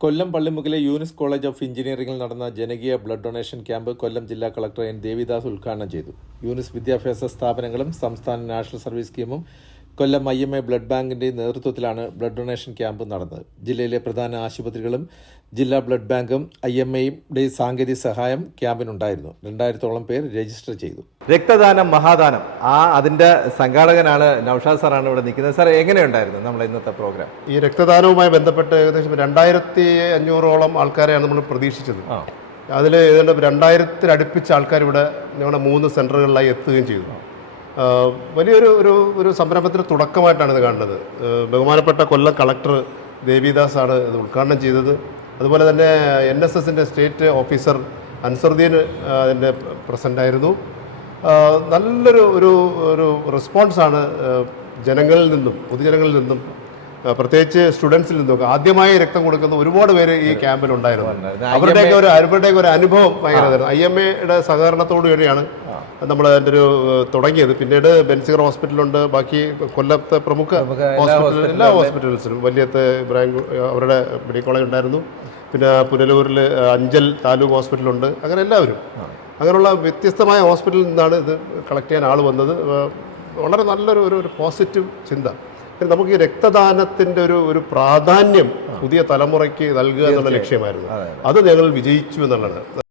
കൊല്ലം പള്ളിമുക്കിലെ Younis college of എഞ്ചിനീയറിംഗിൽ നടന്ന ജനകീയ ബ്ലഡ് ഡൊണേഷൻ ക്യാമ്പ് കൊല്ലം ജില്ലാ കളക്ടർ എൻ ദേവിദാസ് ഉദ്ഘാടനം ചെയ്തു. യൂനിസ് വിദ്യാഭ്യാസ സ്ഥാപനങ്ങളും സംസ്ഥാന national service സ്കീമും Kollam I M A blood ബാങ്കിന്റെ നേതൃത്വത്തിലാണ് ബ്ലഡ് ഡൊണേഷൻ ക്യാമ്പ് നടന്നത്. ജില്ലയിലെ പ്രധാന ആശുപത്രികളും ജില്ലാ ബ്ലഡ് ബാങ്കും ഐ എം എയുടെ സാങ്കേതിക സഹായം ക്യാമ്പിനുണ്ടായിരുന്നു. രണ്ടായിരത്തോളം പേർ രജിസ്റ്റർ ചെയ്തു. രക്തദാനം മഹാദാനം ആ അതിന്റെ സംഘാടകനാണ് നൌഷാദ് സാറാണ് ഇവിടെ നിൽക്കുന്നത്. സാർ എങ്ങനെയുണ്ടായിരുന്നു നമ്മുടെ ഇന്നത്തെ പ്രോഗ്രാം? ഈ രക്തദാനവുമായി ബന്ധപ്പെട്ട് ഏകദേശം രണ്ടായിരത്തി അഞ്ഞൂറോളം ആൾക്കാരെയാണ് നമ്മൾ പ്രതീക്ഷിച്ചത്. ആ. അതിൽ ഏതാണ്ട് രണ്ടായിരത്തിലടുപ്പിച്ച ആൾക്കാർ ഇവിടെ ഞങ്ങളുടെ മൂന്ന് സെന്ററുകളിലായി എത്തുകയും ചെയ്തു. വലിയൊരു ഒരു ഒരു സംരംഭത്തിന് തുടക്കമായിട്ടാണ് ഇത് കാണുന്നത്. ബഹുമാനപ്പെട്ട കൊല്ലം കളക്ടർ ദേവിദാസ് ആണ് ഇത് ഉദ്ഘാടനം ചെയ്തത്. അതുപോലെ തന്നെ എൻ എസ് എസിന്റെ സ്റ്റേറ്റ് ഓഫീസർ അൻസറുദ്ദീൻ അതിന്റെ പ്രസന്റായിരുന്നു നല്ലൊരു ഒരു ഒരു റെസ്പോൺസാണ് ജനങ്ങളിൽ നിന്നും പൊതുജനങ്ങളിൽ നിന്നും പ്രത്യേകിച്ച് സ്റ്റുഡൻസിൽ നിന്നൊക്കെ ആദ്യമായി രക്തം കൊടുക്കുന്ന ഒരുപാട് പേര് ഈ ക്യാമ്പിൽ ഉണ്ടായിരുന്നു. അവരുടെയൊക്കെ ഒരു അവരുടെയൊക്കെ ഒരു അനുഭവം ഭയങ്കര ഐ എം എയുടെ സഹകരണത്തോടു കൂടിയാണ് നമ്മൾ അതിന്റെ ഒരു തുടങ്ങിയത്. പിന്നീട് ബെൻസിഗർ ഹോസ്പിറ്റലുണ്ട്. ബാക്കി കൊല്ലത്തെ പ്രമുഖ ഹോസ്പിറ്റൽ എല്ലാ ഹോസ്പിറ്റൽസിലും. വലിയത്തെ ഇബ്രാഹിം അവരുടെ മെഡിക്കൽ കോളേജ് ഉണ്ടായിരുന്നു. പിന്നെ പുനലൂരിൽ അഞ്ചൽ താലൂക്ക് ഹോസ്പിറ്റലുണ്ട്. അങ്ങനെ എല്ലാവരും. അങ്ങനെയുള്ള വ്യത്യസ്തമായ ഹോസ്പിറ്റലിൽ നിന്നാണ് ഇത് കളക്ട് ചെയ്യാൻ ആൾ വന്നത്. വളരെ നല്ലൊരു ഒരു പോസിറ്റീവ് ചിന്ത. നമുക്ക് ഈ രക്തദാനത്തിന്റെ ഒരു ഒരു പ്രാധാന്യം പുതിയ തലമുറയ്ക്ക് നൽകുക എന്നുള്ള ലക്ഷ്യമായിരുന്നു. അത് ഞങ്ങൾ വിജയിച്ചു എന്നുള്ളതാണ്.